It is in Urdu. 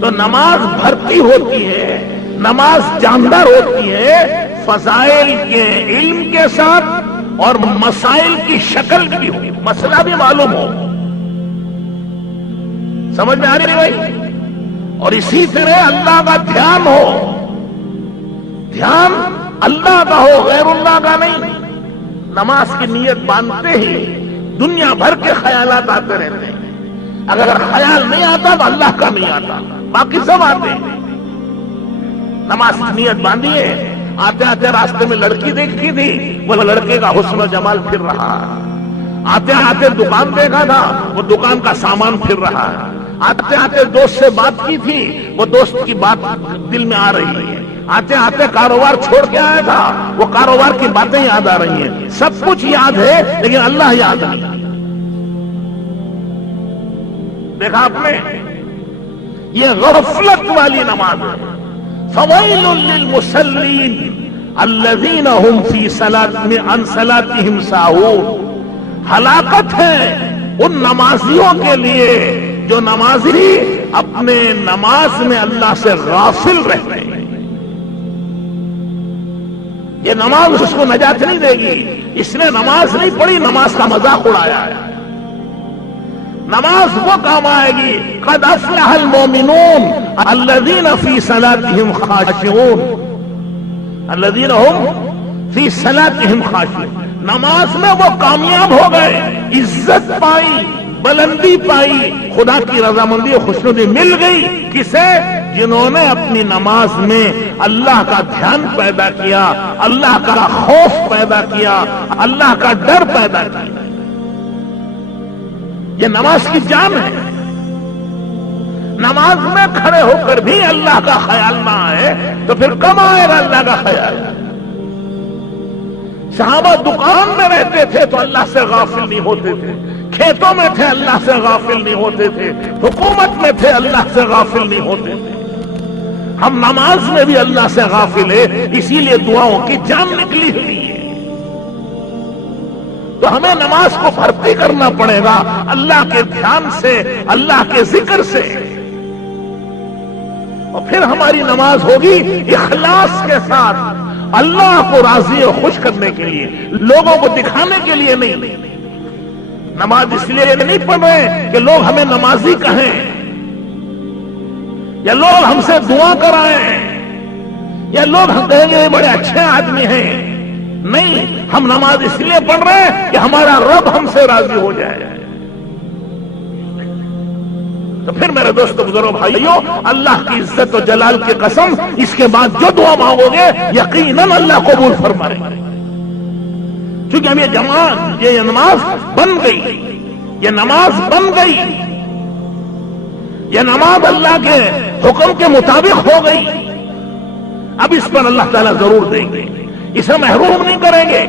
تو نماز بھرتی ہوتی ہے، نماز جاندار ہوتی ہے فضائل کے علم کے ساتھ اور مسائل کی شکل بھی ہو، مسئلہ بھی معلوم ہو. سمجھ میں آ رہی بھائی؟ اور اسی طرح اللہ کا دھیان ہو، دھیان اللہ کا ہو، غیر اللہ کا نہیں. نماز کی نیت باندھتے ہی دنیا بھر کے خیالات آتے رہتے ہیں. اگر خیال نہیں آتا تو اللہ کا نہیں آتا، باقی سب آتے ہیں. نماز کی نیت باندھیے، آتے آتے راستے میں لڑکی دیکھی تھی، وہ لڑکے کا حسن و جمال پھر رہا. آتے آتے دکان دیکھا تھا، وہ دکان کا سامان پھر رہا. آتے آتے دوست سے بات کی تھی، وہ دوست کی بات دل میں آ رہی ہے. آتے آتے کاروبار چھوڑ کے آیا تھا، وہ کاروبار کی باتیں یاد آ رہی ہیں. سب کچھ یاد ہے لیکن اللہ یاد نہیں. دیکھا آپ نے، یہ غفلت والی نماز ہے. فویل للمصلین الذین هم فی صلاتهم عن صلاتهم ساہون. ہلاکت ہے ان نمازیوں کے لیے جو نمازی اپنے نماز میں اللہ سے غافل رہتے ہیں. یہ نماز اس کو نجات نہیں دے گی. اس نے نماز نہیں پڑھی، نماز کا مذاق اڑایا ہے. نماز وہ کام آئے گی. قد افلح المؤمنون الذین فی صلاتهم خاشعون، الذین هم فی صلاتهم خاشعون. نماز میں وہ کامیاب ہو گئے، عزت پائی، بلندی پائی، خدا کی رضامندی و خوشنودی مل گئی. کسے؟ جنہوں نے اپنی نماز میں اللہ کا دھیان پیدا کیا، اللہ کا خوف پیدا کیا، اللہ کا ڈر پیدا کیا. یہ نماز کی جان ہے. نماز میں کھڑے ہو کر بھی اللہ کا خیال نہ آئے تو پھر کب آئے گا اللہ کا خیال؟ صحابہ دکان میں رہتے تھے تو اللہ سے غافل نہیں ہوتے تھے، کھیتوں میں تھے اللہ سے غافل نہیں ہوتے تھے، حکومت میں تھے اللہ سے غافل نہیں ہوتے تھے. ہم نماز میں بھی اللہ سے غافل ہے، اسی لیے دعاؤں کی جان نکلی ہوئی ہے. تو ہمیں نماز کو بھرتی کرنا پڑے گا اللہ کے دھیان سے، اللہ کے ذکر سے. اور پھر ہماری نماز ہوگی اخلاص کے ساتھ، اللہ کو راضی و خوش کرنے کے لیے، لوگوں کو دکھانے کے لیے نہیں. نماز اس لیے نہیں پڑھ رہے کہ لوگ ہمیں نمازی کہیں یا لوگ ہم سے دعا کرائیں یا لوگ ہم کہیں گے بڑے اچھے آدمی ہیں. نہیں، ہم نماز اس لیے پڑھ رہے ہیں کہ ہمارا رب ہم سے راضی ہو جائے. تو پھر میرے دوستو بزرگوں بھائیوں، اللہ کی عزت و جلال کی قسم، اس کے بعد جو دعا مانگو گے یقیناً اللہ قبول فرمائے. کیونکہ اب یہ نماز بن گئی، یہ نماز بن گئی، یہ نماز اللہ کے حکم کے مطابق ہو گئی. اب اس پر اللہ تعالیٰ ضرور دیں گے، اسے محروم نہیں کریں گے.